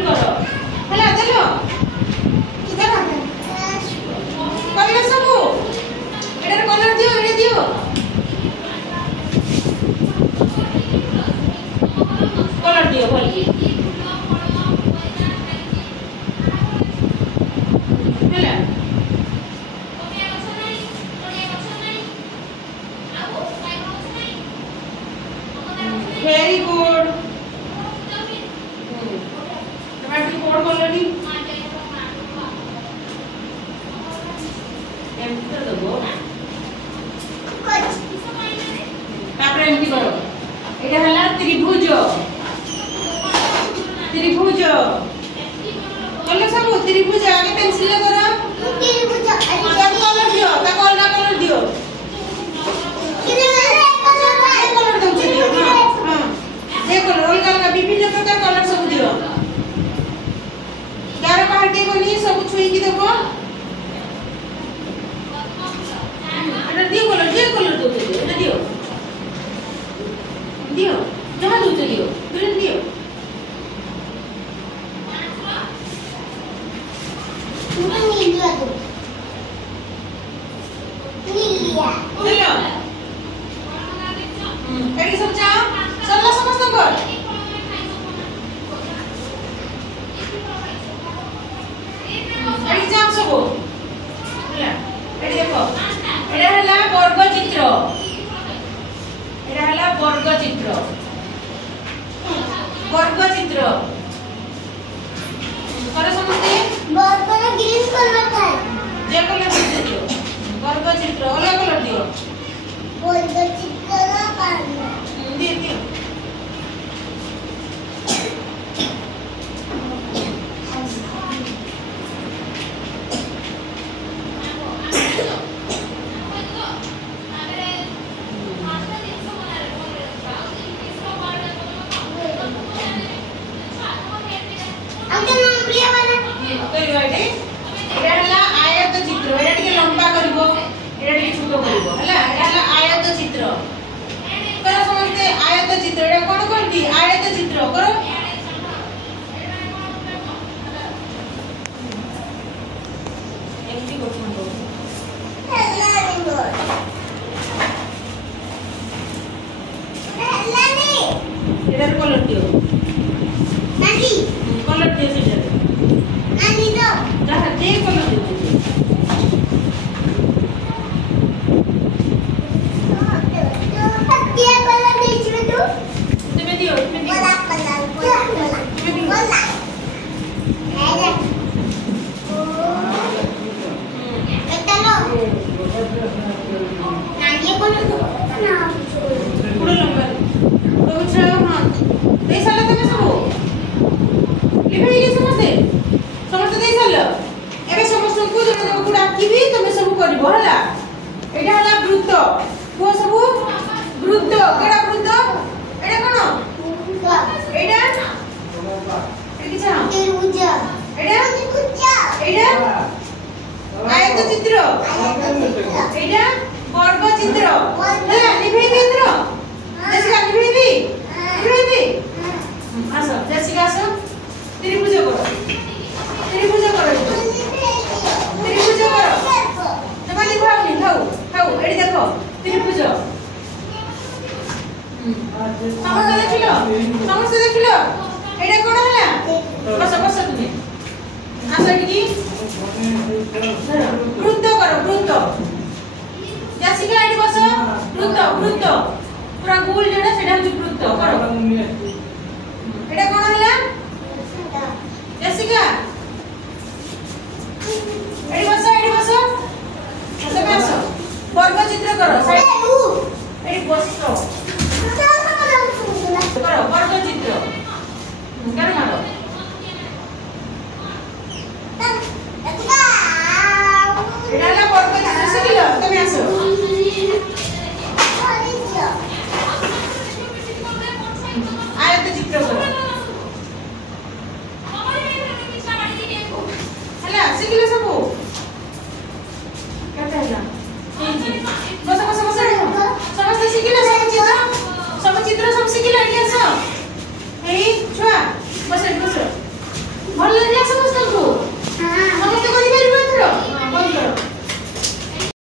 full करो हला चलो किधर आ कलर सबू एटार कलर दियो एडे दियो कलर दियो बोल हला वेरी गुड टमाटर कोड कलर दी एमटी तो दबो तापर एमटी करो एटा हला त्रिभुज त्रिभुज कलर सब त्रिभुज आगे पेंसिल करो त्रिभुज कलर दियो ता कलर दियो कलर दम दियो हां देखो अलग अलग विभिन्न प्रकार कलर सब दियो गार काटे कोनी सब छुई की देखो एटा दियो कलर दो एटा दियो दियो जहां दो दियो ग्रीन दियो पूरा नीला दो नीला चलो एडी सब जाओ चलो समस्त कर एडी जाओ सब होला एडी देखो एडा हला वर्ग चित्र एडा हला वर्ग चित्र करो समझते वर्ग का ग्रीन कलर का जे कलर दियो वर्ग चित्र अलग कलर दियो वर्ग चित्र का दियो कलर दियो नानी कलर दियो से नानी दो जहां जे कलर दियो क्या कलर दीजिए तू तुम्हें दियो बोला कलर बोला है चलो नानी कलर दो ना पूरा लंबा तो चलो हां दे साला तमे सब लिखै के समस्त दे साला एबे समस्त को जने जने को डाकिबी तमे सब करबो हला एटा हला वृत्त को सब वृत्त केडा वृत्त एटा कोन एटा किछा त्रिभुज एटा आयत चित्र एटा वर्ग चित्र हला लिखै केंद्र जैसे लिखै भी आसो जैसिका आसो त्रिभुज करो त्रिभुज करो तुम्हारी भावनी खाओ एडी देखो त्रिभुज समस्त देखिलो एडा कोन हला बस तुमे आसो एडी वृत्त करो वृत्त जैसिका एडी बस वृत्त पूरा गोल जेडा सेडा जो वृत्त करो एडा कोन हला जैसिका एडी बस तमे आसो वर्ग चित्र करो एडी बस करो वर्ग चित्र करो